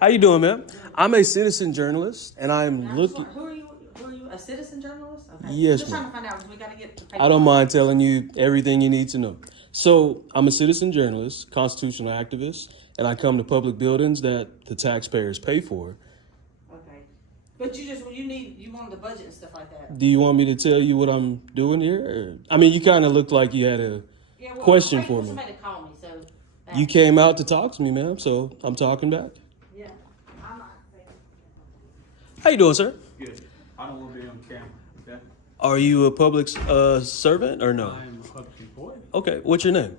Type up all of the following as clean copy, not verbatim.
How you doing, man? I'm a citizen journalist, and I'm looking. Who are you? A citizen journalist? Okay. Yes, Just ma'am. trying to find out because we got to get the paper. I don't mind telling you everything you need to know. So, I'm a citizen journalist, constitutional activist, and I come to public buildings that the taxpayers pay for. Okay. But you want the budget and stuff like that. Do you want me to tell you what I'm doing here? I mean, you kind of looked like you had a question for me. Somebody to call me, so. You came out to talk to me, ma'am, so I'm talking back. Yeah. I'm not saying. How you doing, sir? Good. I don't want to be on camera, okay? Are you a public servant or no? I am a public employee. Okay, what's your name?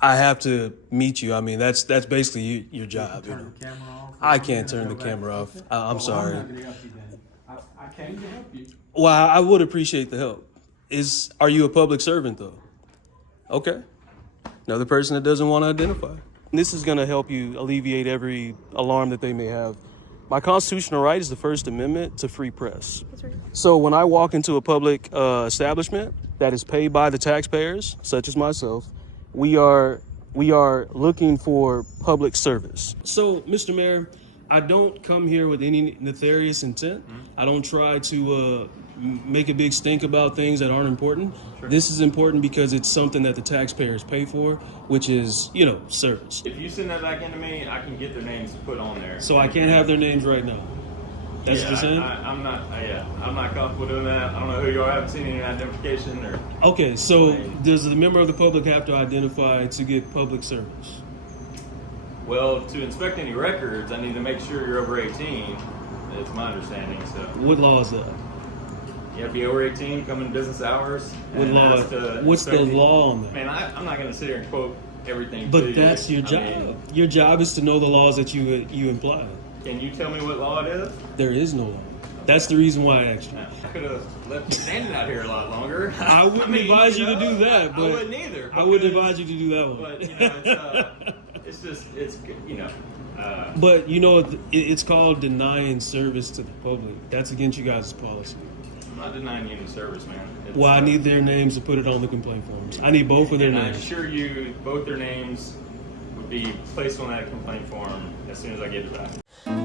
I have to meet you. I mean, that's basically your job. You know. Turn the camera off. I can't turn the camera off. I'm sorry. I'm not going to help you then. I came to help you. Well, I would appreciate the help. Are you a public servant though? Okay. Another person that doesn't want to identify. This is going to help you alleviate every alarm that they may have. My constitutional right is the First Amendment to free press. That's right. So when I walk into a public establishment that is paid by the taxpayers, such as myself, we are looking for public service. So, Mr. Mayor, I don't come here with any nefarious intent. I don't try to make a big stink about things that aren't important. Sure. This is important because it's something that the taxpayers pay for, which is, service. If you send that back into me, I can get their names put on there. So I can't have their names right now. That's what you're saying? I'm not comfortable doing that. I don't know who you are. I haven't seen any identification or. Okay, so does the member of the public have to identify to get public service? Well, to inspect any records, I need to make sure you're over 18. It's my understanding. So What law is that? you have to be over 18, come in business hours. What and law? that's to What's the inspect law on that? Man, I'm not going to sit here and quote everything. to But you. that's your I job. mean, Your job is to know the laws that you imply. can you tell me what law it is? There is no law. That's the reason why I asked you. I could have left you standing out here a lot longer. I wouldn't advise you to do that, but I wouldn't either. I wouldn't because- advise you to do that one. But it's But it's called denying service to the public. That's against you guys' policy. I'm not denying you any service, man. Well, I need their names to put it on the complaint forms. I need both of their And I names. assure you, both their names would be placed on that complaint form as soon as I get it back.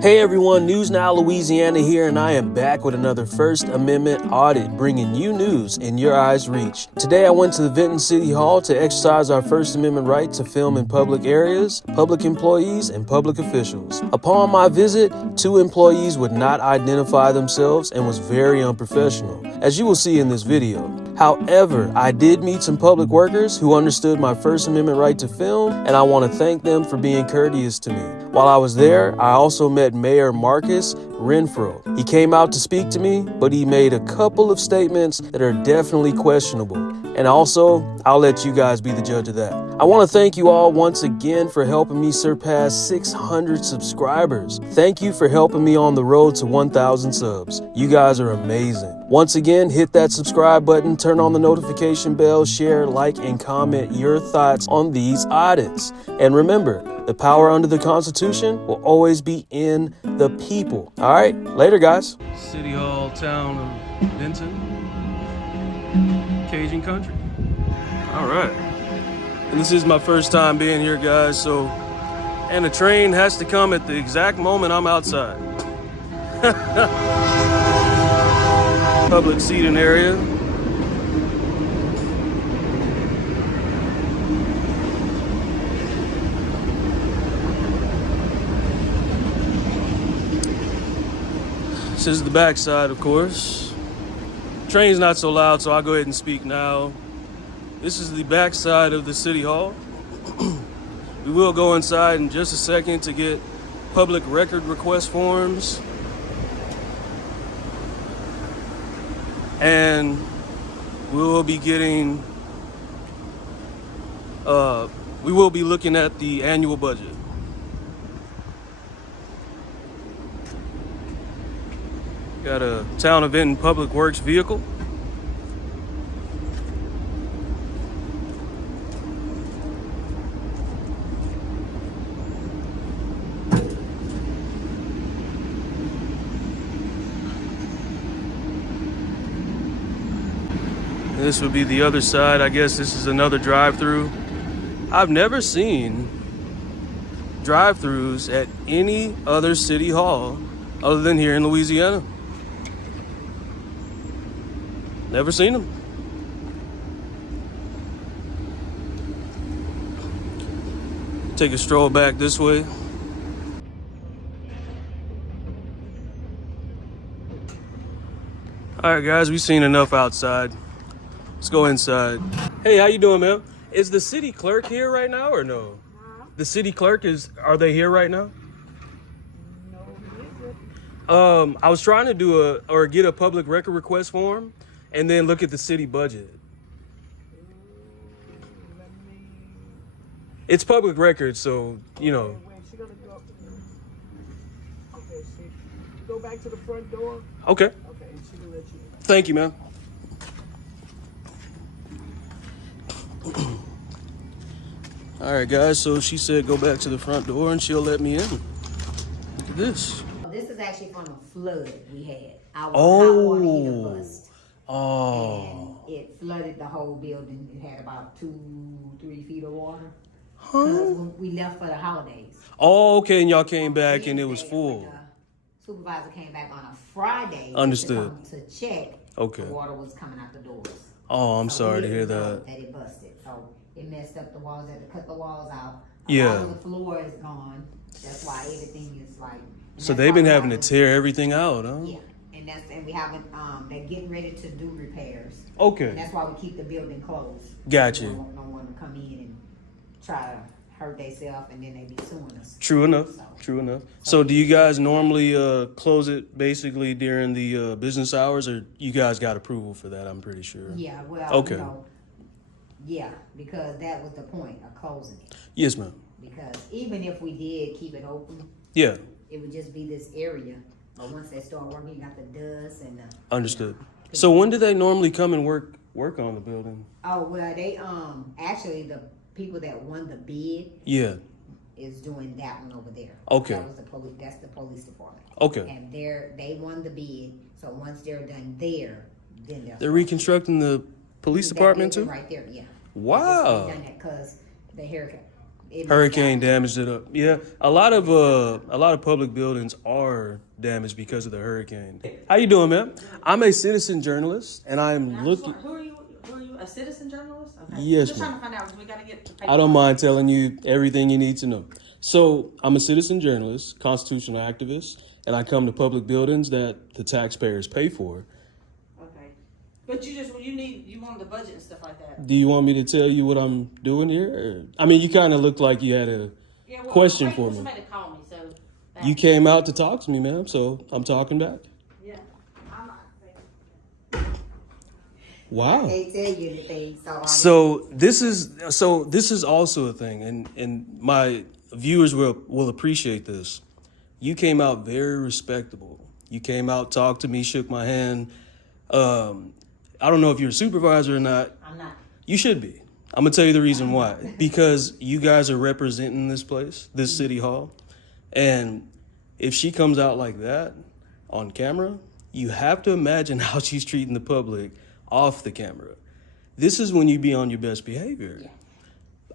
Hey everyone, News Now Louisiana here, and I am back with another First Amendment audit, bringing you news in your eyes' reach. Today I went to the Vinton City Hall to exercise our First Amendment right to film in public areas, public employees, and public officials. Upon my visit, 2 employees would not identify themselves and was very unprofessional, as you will see in this video. However, I did meet some public workers who understood my First Amendment right to film, and I want to thank them for being courteous to me. While I was there, I also met Mayor Marcus Renfro. He came out to speak to me, but he made a couple of statements that are definitely questionable. And also, I'll let you guys be the judge of that. I want to thank you all once again for helping me surpass 600 subscribers. Thank you for helping me on the road to 1,000 subs. You guys are amazing. Once again, hit that subscribe button, turn on the notification bell, share, like, and comment your thoughts on these audits. And remember, the power under the Constitution will always be in the people. All right, later, guys. City Hall, town of Vinton, Cajun country. All right. And this is my first time being here, guys, and the train has to come at the exact moment I'm outside. Public seating area. This is the backside, of course. Train's not so loud, so I'll go ahead and speak now. This is the backside of the City Hall. We will go inside in just a second to get public record request forms. And we will be looking at the annual budget. Got a Town of Vinton Public Works vehicle. This would be the other side. I guess this is another drive-through. I've never seen drive-thrus at any other city hall other than here in Louisiana. Never seen them. Take a stroll back this way. All right, guys, we've seen enough outside. Let's go inside. Hey, how you doing, ma'am? Is the city clerk here right now or no? The city clerk are they here right now? No, I was trying to get a public record request form and then look at the city budget. It's public record, so, you know. Wait, she gonna go. Okay, she go back to the front door. Okay. Okay, and she can let you in. Thank you, ma'am. All right, guys, so she said go back to the front door and she'll let me in. Look at this. This is actually from a flood we had. Our hot Oh. water heater bust. Oh. And it flooded the whole building. It had about 2-3 feet of water. Huh? When we left for the holidays. Oh, okay, and y'all came back and it was Wednesday, full. when the supervisor came back on a Friday. Understood. To check. Okay. The water was coming out the doors. Oh, I'm So sorry we to hear didn't know that. That it busted. So it messed up the walls. They had to cut the walls out. A Yeah. lot of the floor is gone. That's why everything is like. So that's they've why been we having to haven't- tear everything out, huh? Yeah, and we haven't. They're getting ready to do repairs. And Okay. that's why we keep the building closed. Got We you. don't want no one to come in and try to hurt themselves, and then they be suing us. True enough. True enough. So do you guys normally close it basically during the business hours, or you guys got approval for that? I'm pretty sure. Yeah, well, Okay. yeah, because that was the point of closing it. Yes, ma'am. Because even if we did keep it open, Yeah. it would just be this area. But once they start working, you got the dust and the. Understood. So when do they normally come and work on the building? Oh well, they actually the people that won the bid Yeah. is doing that one over there. Okay. That was the police. That's the police department. Okay. And they won the bid. So once they're done there, then They're reconstructing the police department too? Right there, yeah. Wow. Done that because the hurricane. Hurricane damaged it up. Yeah, a lot of public buildings are damaged because of the hurricane. How you doing, man? I'm a citizen journalist, and I'm looking. Who are you? A citizen journalist? Okay. Yes, Just ma'am. trying to find out because we got to get. I don't mind telling you everything you need to know. So I'm a citizen journalist, constitutional activist, and I come to public buildings that the taxpayers pay for. Okay. But you wanted the budget and stuff like that. Do you want me to tell you what I'm doing here? Or, I mean, you kind of looked like you had a Yeah, well, question wait for me. Somebody to call me, so. You came out to talk to me, ma'am, so I'm talking back. Yeah. I'm not. Wow. They tell you anything. So this is also a thing, and my viewers will appreciate this. You came out very respectable. You came out, talked to me, shook my hand. I don't know if you're a supervisor or not. I'm not. You should be. I'm gonna tell you the reason why. Because you guys are representing this place, this city hall, and if she comes out like that on camera, you have to imagine how she's treating the public off the camera. This is when you be on your best behavior. Yeah.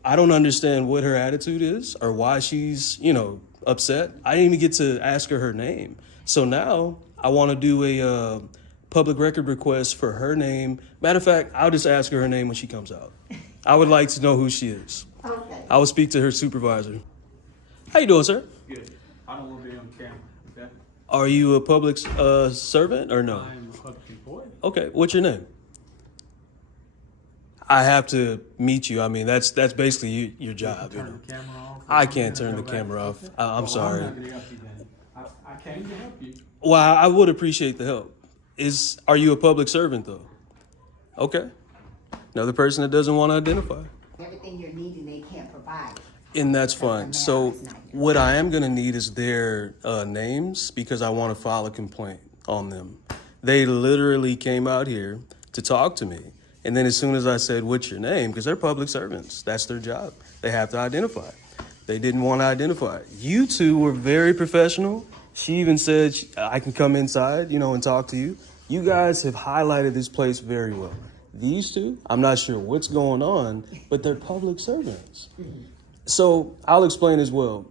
I don't understand what her attitude is or why she's, upset. I didn't even get to ask her name. So now I want to do a public record request for her name. Matter of fact, I'll just ask her name when she comes out. I would like to know who she is. Okay. I will speak to her supervisor. How you doing, sir? Good. I don't want to be on camera. Okay. Are you a public servant or no? I'm a public employee. Okay, what's your name? I have to meet you. I mean, that's basically your job. Turn the camera off. I can't turn the camera off. I'm sorry. I'm not gonna help you then. I came to help you. Well, I would appreciate the help. Are you a public servant though? Okay. Another person that doesn't want to identify. Everything you're needing, they can't provide. And that's fine. So what I am going to need is their names because I want to file a complaint on them. They literally came out here to talk to me. And then as soon as I said, what's your name? Because they're public servants. That's their job. They have to identify. They didn't want to identify. You two were very professional. She even said, I can come inside, and talk to you. You guys have highlighted this place very well. These two, I'm not sure what's going on, but they're public servants. So I'll explain as well.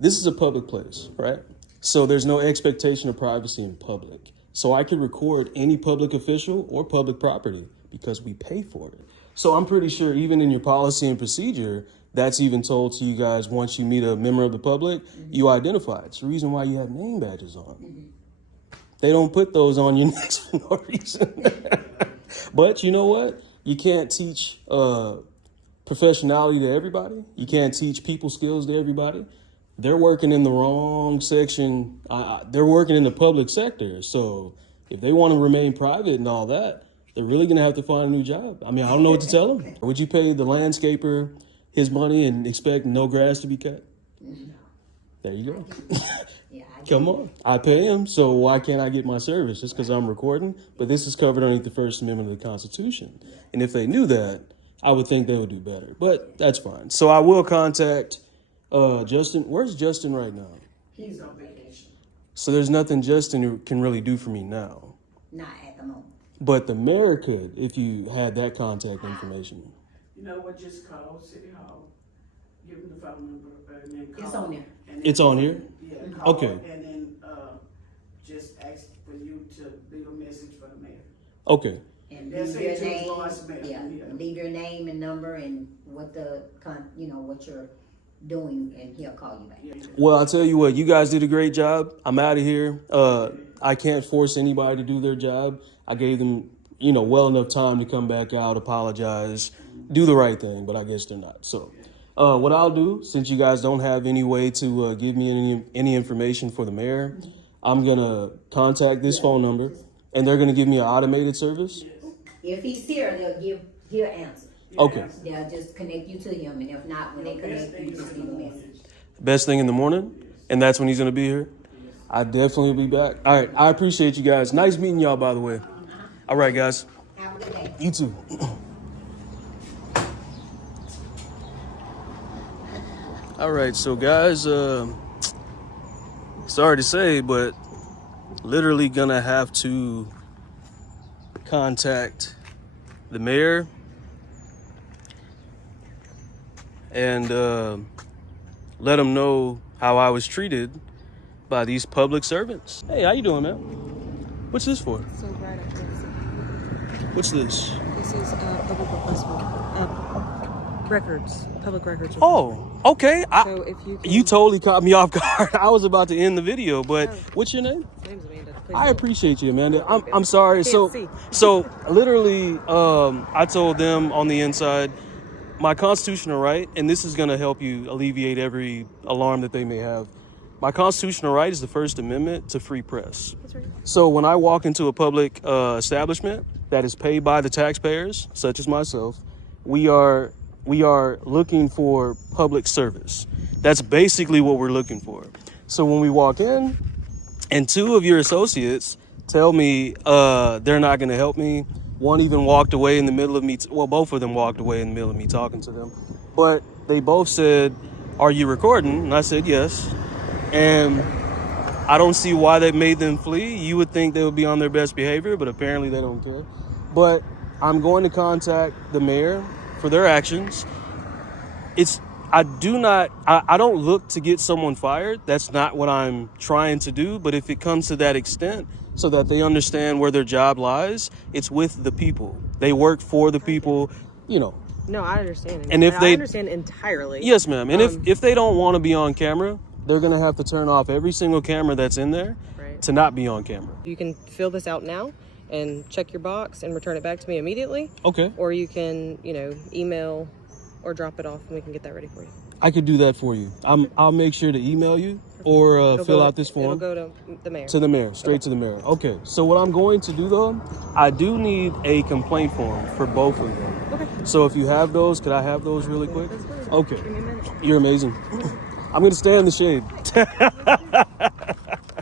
this is a public place, right? So there's no expectation of privacy in public. So I can record any public official or public property because we pay for it. So I'm pretty sure even in your policy and procedure, that's even told to you guys once you meet a member of the public, you identify. It's the reason why you have name badges on. They don't put those on your necks for no reason. But you know what? You can't teach professionality to everybody. You can't teach people skills to everybody. They're working in the wrong section. They're working in the public sector. So if they want to remain private and all that, they're really going to have to find a new job. I mean, I don't know what to tell them. Would you pay the landscaper his money and expect no grass to be cut? No. There you go. Yeah, I Come on. I pay him, so why can't I get my service? Just because I'm recording? But this is covered underneath the First Amendment of the Constitution. And if they knew that, I would think they would do better. But that's fine. So I will contact Justin. Where's Justin right now? He's on vacation. So there's nothing Justin can really do for me now. Not at the moment. But the mayor could if you had that contact information. You know what? Just call City Hall, give them the phone number, and then call. It's on there. And then- It's on here? Yeah. Call, Okay. And then just ask for you to leave a message for the mayor. Okay. And They'll leave send your it to the name. Florence Mayor. Yeah, Yeah. leave your name and number and what what you're doing, and he'll call you back. Yeah. Well, I'll tell you what, you guys did a great job. I'm out of here. I can't force anybody to do their job. I gave them, well enough time to come back out, apologize, do the right thing, but I guess they're not. So what I'll do, since you guys don't have any way to give me any information for the mayor, I'm going to contact this phone number, and they're going to give me an automated service. If he's here, he'll answer. Okay. They'll just connect you to him, and if not, when they connect you, just leave a message. Best thing in the morning, and that's when he's going to be here. I definitely will be back. All right. I appreciate you guys. Nice meeting y'all, by the way. All right, guys. Have a good day. You too. All right, so guys, sorry to say, but literally gonna have to contact the mayor and let him know how I was treated by these public servants. Hey, how you doing, man? What's this for? So right, I can't see. What's this? This is public request for records, public records. Oh, okay. So if you can, You totally caught me off guard. I was about to end the video, but Oh. what's your name? My name's Amanda. Please I don't. appreciate you, Amanda. I'm sorry. Can't see. So literally, I told them on the inside, my constitutional right, and this is going to help you alleviate every alarm that they may have. My constitutional right is the First Amendment to free press. That's right. So when I walk into a public establishment that is paid by the taxpayers, such as myself, we are looking for public service. That's basically what we're looking for. So when we walk in and two of your associates tell me they're not going to help me, one even walked away in the middle of me, both of them walked away in the middle of me talking to them, but they both said, "Are you recording?" And I said, "Yes." And I don't see why they made them flee. You would think they would be on their best behavior, but apparently they don't care. But I'm going to contact the mayor for their actions. I don't look to get someone fired. That's not what I'm trying to do. But if it comes to that extent, so that they understand where their job lies, it's with the people. They work for the people, No, I understand. And if I they- understand entirely. Yes, ma'am. And if they don't want to be on camera, they're going to have to turn off every single camera that's in there Right. to not be on camera. You can fill this out now and check your box and return it back to me immediately, Okay. or you can, email or drop it off and we can get that ready for you. I could do that for you. I'll make sure to email you or It'll fill go- out this It'll form go to the mayor. to the mayor, straight to the mayor. Okay. So what I'm going to do though, I do need a complaint form for both of them. Okay. So if you have those, could I have those really quick? That's fine. Okay. Give me a minute. You're amazing. I'm going to stay in the shade.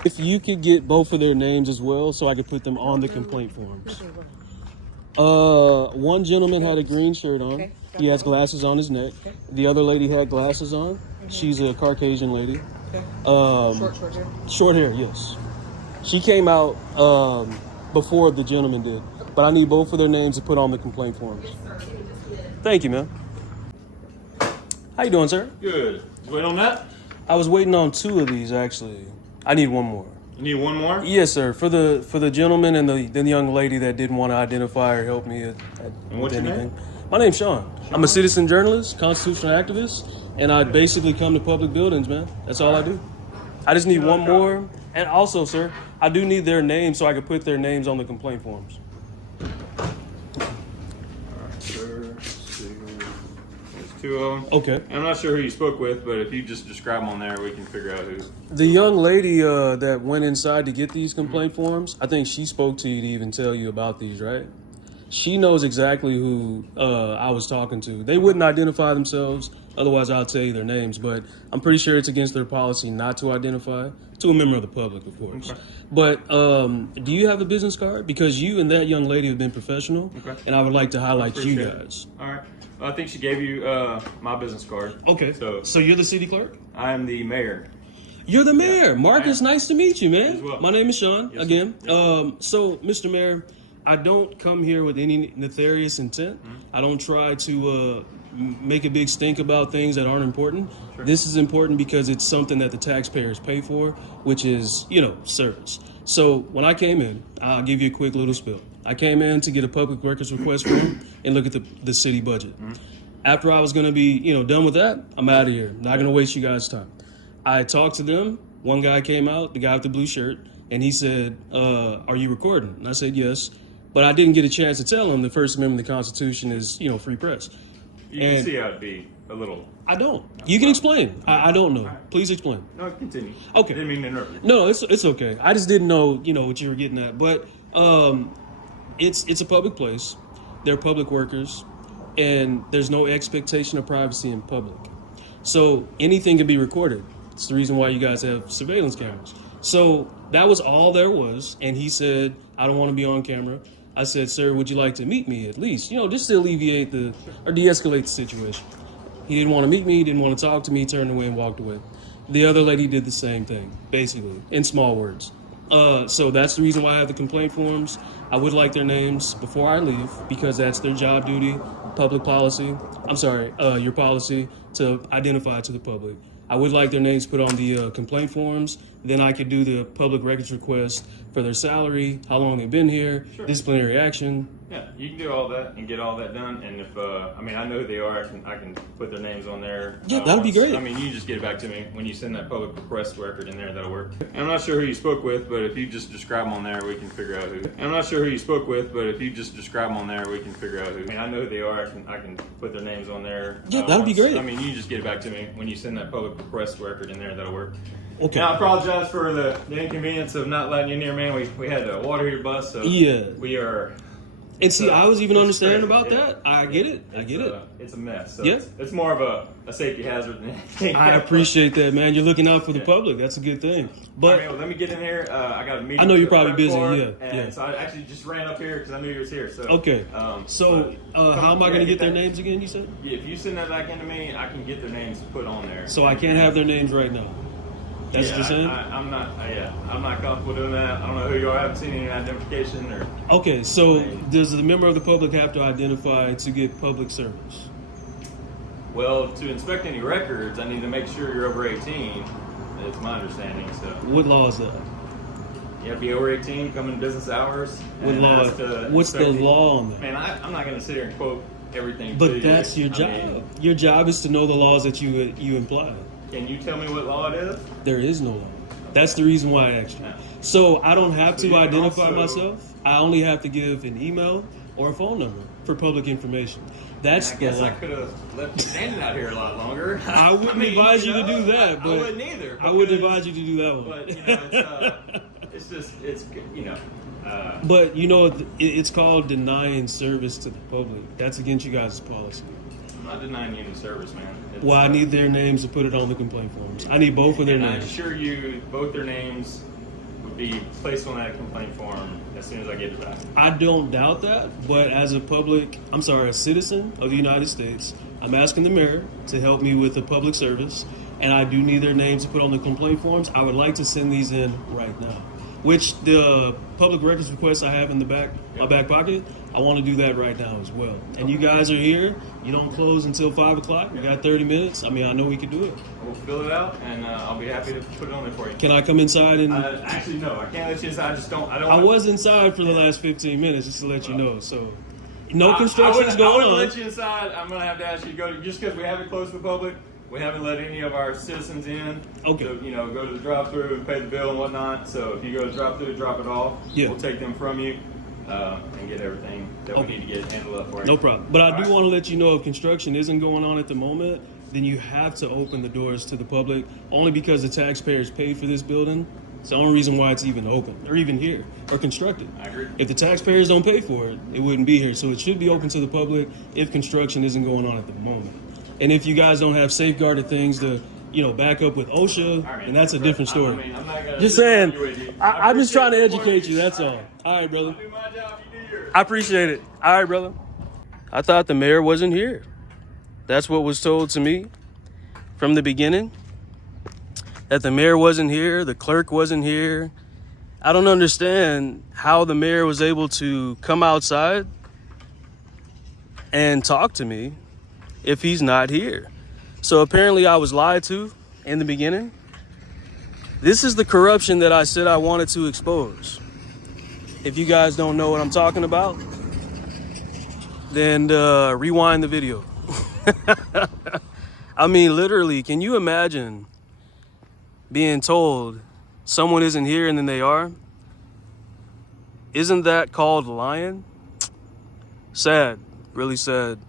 If you could get both of their names as well so I could put them on the complaint forms. One gentleman had a green shirt on. Okay. He has glasses on his neck. The other lady had glasses on. She's a Caucasian lady. Short hair. Short hair, yes. She came out before the gentleman did. But I need both of their names to put on the complaint forms. Thank you, man. How you doing, sir? Good. Just wait on that. I was waiting on 2 of these actually. I need 1 more. You need one more? Yes, sir. For the gentleman and the young lady that didn't want to identify or help me And what's with your anything. name? My name's Sean. I'm a citizen journalist, constitutional activist, and I basically come to public buildings, man. That's all I do. I just need 1 more. And also, sir, I do need their names so I can put their names on the complaint forms. Sir, there's 2 of them. Okay. I'm not sure who you spoke with, but if you just describe them on there, we can figure out who. The young lady that went inside to get these complaint forms, I think she spoke to you to even tell you about these, right? She knows exactly who I was talking to. They wouldn't identify themselves, otherwise I'll tell you their names, but I'm pretty sure it's against their policy not to identify, to a member of the public, of course. Okay. But do you have a business card? Because you and that young lady have been professional, Okay. and I would like to highlight you Appreciate it. guys. All right. Well, I think she gave you my business card. Okay, So so you're the city clerk? I am the mayor. You're the mayor. Yeah. Marcus, nice to meet you, man. as well. My name is Sean, Yes, again. sir. So, Mr. Mayor, I don't come here with any nefarious intent. I don't try to make a big stink about things that aren't important. Sure. This is important because it's something that the taxpayers pay for, which is, service. So when I came in, I'll give you a quick little spill. I came in to get a public records request form and look at the city budget. After I was going to be, done with that, I'm out of here. Not going to waste you guys' time. I talked to them. One guy came out, the guy with the blue shirt, and he said, are you recording? And I said, yes. But I didn't get a chance to tell him the First Amendment of the Constitution is, free press. You And- can see how it'd be a little. I don't. You can explain. I don't know. Please explain. No, continue. Okay. Didn't mean to interrupt you. No, it's okay. I just didn't know, what you were getting at. But it's a public place. They're public workers, and there's no expectation of privacy in public. So anything can be recorded. It's the reason why you guys have surveillance cameras. So that was all there was. And he said, I don't want to be on camera. I said, sir, would you like to meet me at least? Just to alleviate or de-escalate the situation. He didn't want to meet me. He didn't want to talk to me. Turned away and walked away. The other lady did the same thing, basically, in small words. So that's the reason why I have the complaint forms. I would like their names before I leave because that's their job duty, public policy. I'm sorry, your policy to identify to the public. I would like their names put on the complaint forms. Then I could do the public records request for their salary, how long they've been here, disciplinary action. Yeah, you can do all that and get all that done. And if I know who they are, I can put their names on there. Yeah, that'd be great. You just get it back to me when you send that public request record in there. That'll work. And I'm not sure who you spoke with, but if you just describe them on there, we can figure out who. And I'm not sure who you spoke with, but if you just describe them on there, we can figure out who. I know who they are. I can put their names on there. Yeah, that'd be great. You just get it back to me when you send that public request record in there. That'll work. Okay. And I apologize for the inconvenience of not letting you near, man. We had a water heater bus, so Yeah. we are. And see, I was even it's understanding crazy, about yeah. that. I get it. I get it. It's a mess. So Yeah. it's more of a safety hazard than anything. I appreciate that, man. You're looking out for the public. That's a good thing. But Let me get in here. I got a meeting. I know you're to probably prep busy, for, yeah, And yeah. so I actually just ran up here because I knew you was here. So okay. So how am I going to get their that? names again? You said. Yeah, if you send that back into me, I can get their names put on there. So I can't have their names right now. That's what you're saying? I'm not comfortable doing that. I don't know who you are. I haven't seen any identification or. Okay, so does the member of the public have to identify to get public service? Well, to inspect any records, I need to make sure you're over 18. It's my understanding. So What law is that? you have to be over 18, come in business hours. What and law? that's to What's the inspect law on that? Man, I'm not going to sit here and quote everything. to But you. that's your I job. mean, Your job is to know the laws that you imply. can you tell me what law it is? There is no law. That's the reason why I asked you. Yeah. So I don't have So to you can identify also- myself. I only have to give an email or a phone number for public information. That's I the guess law. I could have left you standing out here a lot longer. I wouldn't advise you to do that, I but wouldn't either. I wouldn't because- advise you to do that one. But it's But it's called denying service to the public. That's against you guys' policy. I'm not denying you any service, man. It's, Well, I need their names to put it on the complaint forms. I need both of their and I names. assure you, both their names would be placed on that complaint form as soon as I get it back. I don't doubt that, but as a citizen of the United States, I'm asking the mayor to help me with the public service, and I do need their names to put on the complaint forms. I would like to send these in right now. which the public records request I have in the back, my back pocket, I want to do that right now as well. And you guys are here. You don't close until 5 o'clock. We got 30 minutes. I mean, I know we could do it. We'll fill it out, and I'll be happy to put it on there for you. Can I come inside and? Actually, no, I can't let you inside. I don't. I was inside for the last 15 minutes, just to let you know. So, no construction's I going wouldn't on. let you inside. I'm gonna have to ask you to go to, just because we haven't closed to the public. We haven't let any of our citizens in. Okay. To, go to the drive-through and pay the bill and whatnot. So if you go to the drive-through, drop it off. Yeah. We'll take them from you and get everything that we need to get handled up for you. No problem. But I do All want to let you know if construction isn't going on at the moment, then you have to open the doors to the public, only because the taxpayers paid for this building. It's the only reason why it's even open, or even here, or constructed. I agree. If the taxpayers don't pay for it, it wouldn't be here. So it should be open to the public if construction isn't going on at the moment. And if you guys don't have safeguarded things to, back up with OSHA, right, and that's a different story. I mean, I'm not gonna Just sit saying, argue with you. I'm just trying to appreciate educate the you, point. that's all. All right, brother. I'll do my job, you do yours. I appreciate it. All right, brother. I thought the mayor wasn't here. That's what was told to me from the beginning. That the mayor wasn't here, the clerk wasn't here. I don't understand how the mayor was able to come outside and talk to me if he's not here. So apparently I was lied to in the beginning. This is the corruption that I said I wanted to expose. If you guys don't know what I'm talking about, then rewind the video. I mean, literally, can you imagine being told someone isn't here and then they are? Isn't that called lying? Sad, really sad.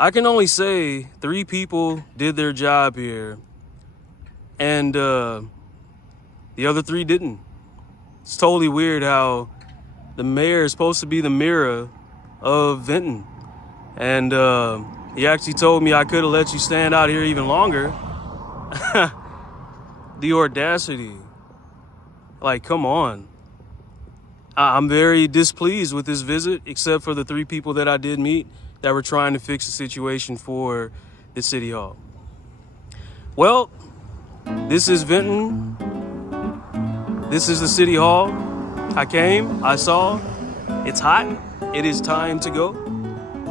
I can only say 3 people did their job here, and the other 3 didn't. It's totally weird how the mayor is supposed to be the mirror of Vinton. And he actually told me I could have let you stand out here even longer. The audacity. Like, come on. I'm very displeased with this visit, except for the 3 people that I did meet that were trying to fix the situation for the city hall. Well, this is Vinton. This is the city hall. I came, I saw, it's hot. It is time to go.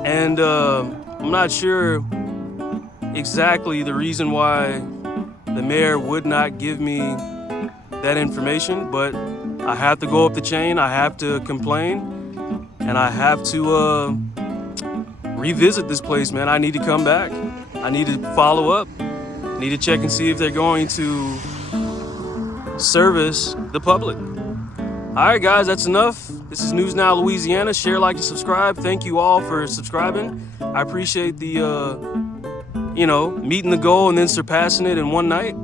And I'm not sure exactly the reason why the mayor would not give me that information, but I have to go up the chain, I have to complain, and I have to revisit this place, man. I need to come back. I need to follow up. I need to check and see if they're going to service the public. All right, guys, that's enough. This is News Now Louisiana. Share, like, and subscribe. Thank you all for subscribing. I appreciate the, meeting the goal and then surpassing it in one night.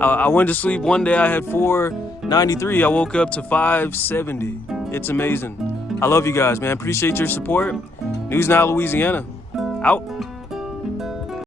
I went to sleep one day. I had 493. I woke up to 570. It's amazing. I love you guys, man. Appreciate your support. News Now Louisiana. Out.